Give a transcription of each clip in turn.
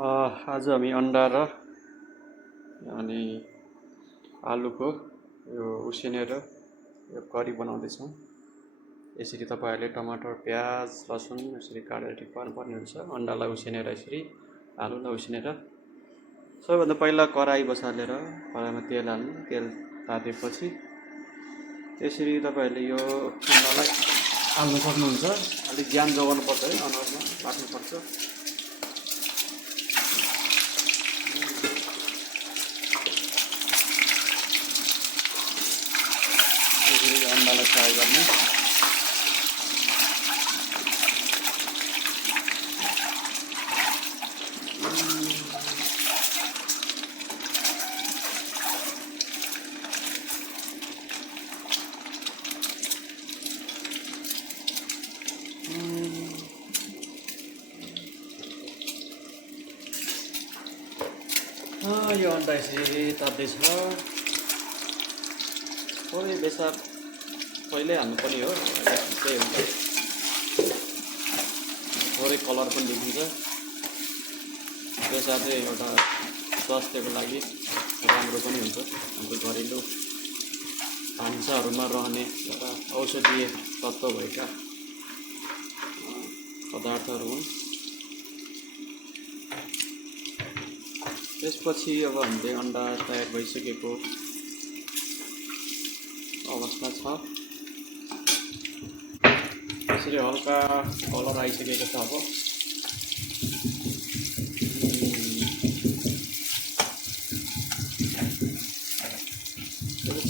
आज हामी अन्डा र अनि आलुको यो उसिनेर यो करी बनाउँदैछौँ। यसरी तपाईँहरूले टमाटर, प्याज, लसुन यसरी काटेर ठिक पार्नुपर्ने हुन्छ। अन्डालाई उसिनेर यसरी, आलुलाई उसिनेर सबैभन्दा पहिला कराई बसालेर कराईमा तेल हाल्नु। तेल तातेपछि त्यसरी तपाईँहरूले यो अन्डालाई हाल्नु सक्नुहुन्छ। अलिक ज्यान जोगाउनु पर्छ है, अनुहारमा राख्नुपर्छ। अन्डालाई फ्राई गर्ने। यो अन्डा यसरी ताप्दैछ। थोरै बेसार पहिल्यै हाल्नुपर्ने हो, त्यही हुन्छ। थोरै कलर पनि देखिन्छ। बेसार चाहिँ एउटा स्वास्थ्यको लागि राम्रो पनि हुन्छ। हाम्रो घरेलु भान्साहरूमा रहने एउटा औषधीय तत्त्व भएका पदार्थहरू हुन्। त्यसपछि अब हामीले अन्डा तयार भइसकेको अवस्था छ। यसरी हल्का कलर आइसकेको छ। अब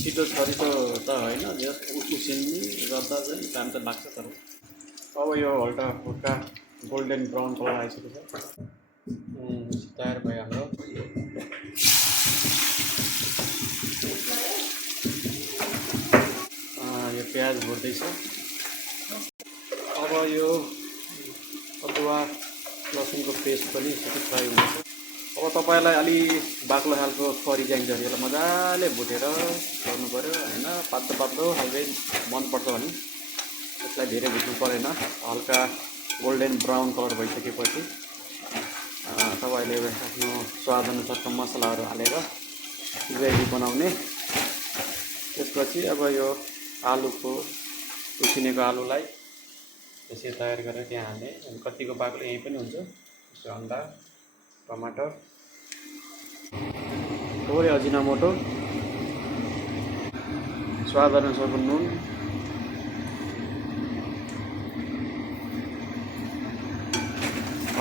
छिटो छरिटो त होइन, उसिन्ने गर्दा चाहिँ टाइम त लाग्छ। तर अब यो हल्का गोल्डन ब्राउन कलर आइसकेको छ। तयार भयो हाम्रो। यो प्याज भुट्दैछ। अब यो अदुवा लसुनको पेस्ट पनि यसरी फ्राई हुनेछ। अब तपाईँलाई अलि बाक्लो खालको करी चाहिन्छ भने यसलाई मजाले भुटेर गर्नु पऱ्यो होइन। पातलो खालकै मनपर्छ भने यसलाई धेरै भुट्नु परेन। हल्का गोल्डन ब्राउन कलर भइसकेपछि तपाईँले आफ्नो स्वादअनुसारको मसलाहरू हालेर ग्रेभी बनाउने। त्यसपछि अब यो आलुको उसिनेको आलुलाई यसरी तयार गरेर त्यहाँ हाल्ने। अनि कतिको बाक्लो यहीँ पनि हुन्छ। यसो अन्डा, टमाटर, थोरै अजिनामोटो, स्वादअनुसारको नुन,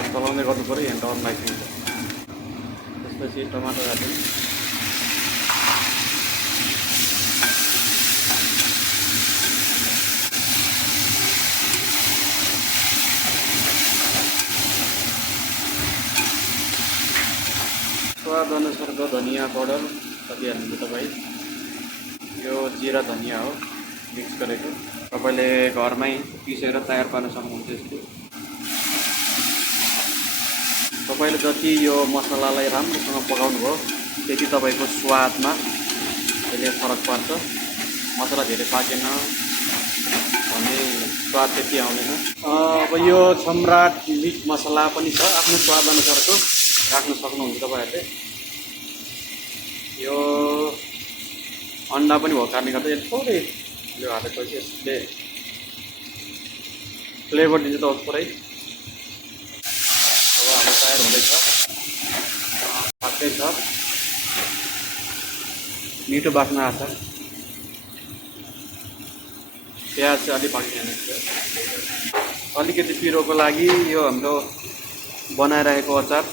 चलाउँदै गर्नु पऱ्यो। यहाँ डर लागिन्छ। त्यसपछि टमाटर हाल्नु। स्वाद अनुसारको धनिया पाउडर कति हाल्नु तपाईँ। यो जिरा धनिया हो मिक्स गरेको। तपाईँले घरमै पिसेर तयार पार्न सक्नुहुन्छ। यसको तपाईँले जति यो मसलालाई राम्रोसँग पकाउनु भयो त्यति तपाईँको स्वादमा यसले फरक पार्छ। मसला धेरै पाकेन भने स्वाद त्यति आउँदैन। अब यो सम्राट मिट मसला पनि छ, आफ्नो स्वादअनुसारको राख्न सक्नुहुन्छ तपाईँहरूले। यो अन्डा पनि भएको कारणले गर्दा थोरै यो हालेपछि यसले फ्लेभर दिन्छ त पुरै। अब हाम्रो तयार हुँदैछ, पाक्दैछ। मिठो बास्न आउँछ। प्याज चाहिँ अलिक पाक्दैन। अलिकति पिरोको लागि यो हाम्रो बनाइरहेको अचार,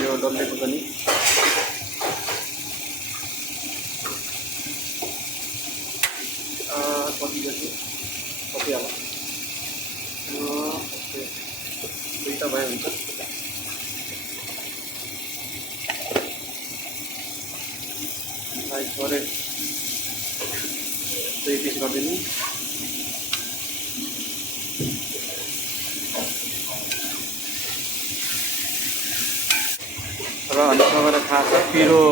यो डल्ले खोर्सानी, कति होला दुईवटा भयो हुन्छ। थोरै 2 पिस गरिदिनु। र अनि सबैलाई थाहा छ पिरो,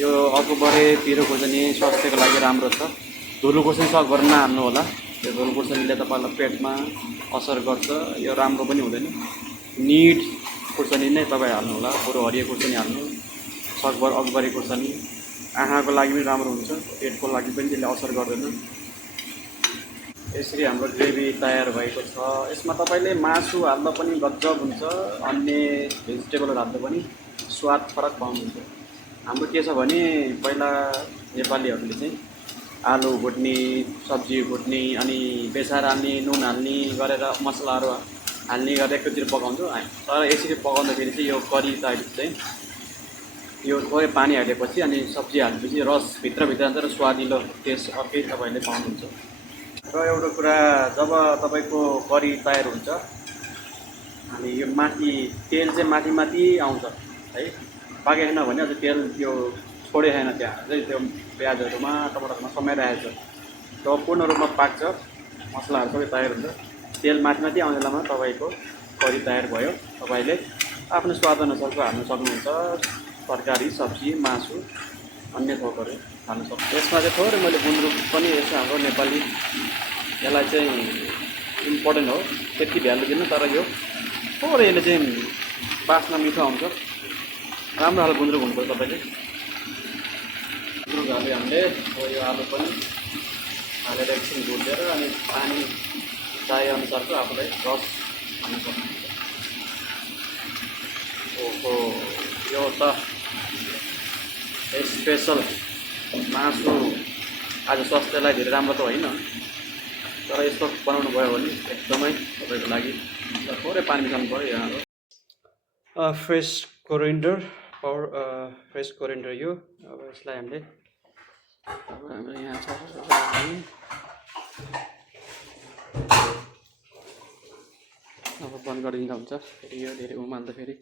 यो अकबरे पिरो खोर्सानी स्वास्थ्यको लागि राम्रो छ। धुलो खोर्सानी सकभर नहाल्नु होला। यो धुलो खोर्सानीले तपाईँलाई पेटमा असर गर्छ। यो राम्रो पनि हुँदैन। निट खुर्सानी नै तपाईँ हाल्नु होला, बरु हरियो खुर्सानी हाल्नु, सकभर अकबरी खुर्सानी। आँखाको लागि पनि राम्रो हुन्छ, पेटको लागि पनि त्यसले असर गर्दैन। यसरी हाम्रो ग्रेभी तयार भएको छ। यसमा तपाईँले मासु हाल्दा पनि गजब हुन्छ, अन्य भेजिटेबलहरू हाल्दा पनि स्वाद फरक पाउनुहुन्छ। हाम्रो के छ भने पहिला नेपालीहरूले चाहिँ आलु भुट्ने, सब्जी भुट्ने, अनि बेसार हाल्ने, नुन हाल्ने गरेर मसलाहरू हाल्ने गरेर एकैचोटि पकाउँछौँ। तर यसरी पकाउँदाखेरि चाहिँ यो करी टाइप चाहिँ यो थोरै पानी हालेपछि अनि सब्जी हालेपछि रस भित्रभित्र जान्छ र स्वादिलो टेस्ट अर्कै तपाईँले पाउनुहुन्छ। र एउटा कुरा, जब तपाईँको करी तयार हुन्छ अनि यो माथि तेल चाहिँ माथि माथि आउँछ है, पाकेको छैन भने अझ तेल यो छोडे छैन, त्यहाँ अझै त्यो प्याजहरूमा टमाटरमा समाइरहेको छ। जब पूर्ण रूपमा पाक्छ, मसलाहरू सबै तयार हुन्छ, तेल माथि माथि आउने बेलामा तपाईँको करी तयार भयो। तपाईँले आफ्नो स्वादअनुसारको हाल्न सक्नुहुन्छ, तरकारी, सब्जी, मासु, अन्य थोकहरू खान सक्छ। यसमा चाहिँ थोरै मैले गुन्द्रुक पनि, यसो हाम्रो नेपाली यसलाई चाहिँ इम्पोर्टेन्ट हो, त्यति भ्यालु दिनु, तर यो थोरै यसले चाहिँ बास्ना मिठो आउँछ। राम्रो खालको गुन्द्रुक हुनुपर्छ तपाईँले। गुन्द्रुक हाल्यो हामीले, यो आलु पनि हालेर एकछिन भुटेर अनि पानी चाहेअनुसारको आफूलाई रस हाल्नु सक्नुहुन्छ। ओहो, यो त स्पेसल मासु आज स्वास्थ्यलाई धेरै राम्रो त होइन, तर यस्तो बनाउनु भयो भने एकदमै तपाईँको लागि थोरै पानी मिसाउनु पऱ्यो। यहाँ fresh coriander powder, fresh coriander यो। अब यसलाई हामीले हाम्रो यहाँ छ, अब बन्द गरिदिँदा हुन्छ। फेरि यो धेरै उमाल्दा फेरि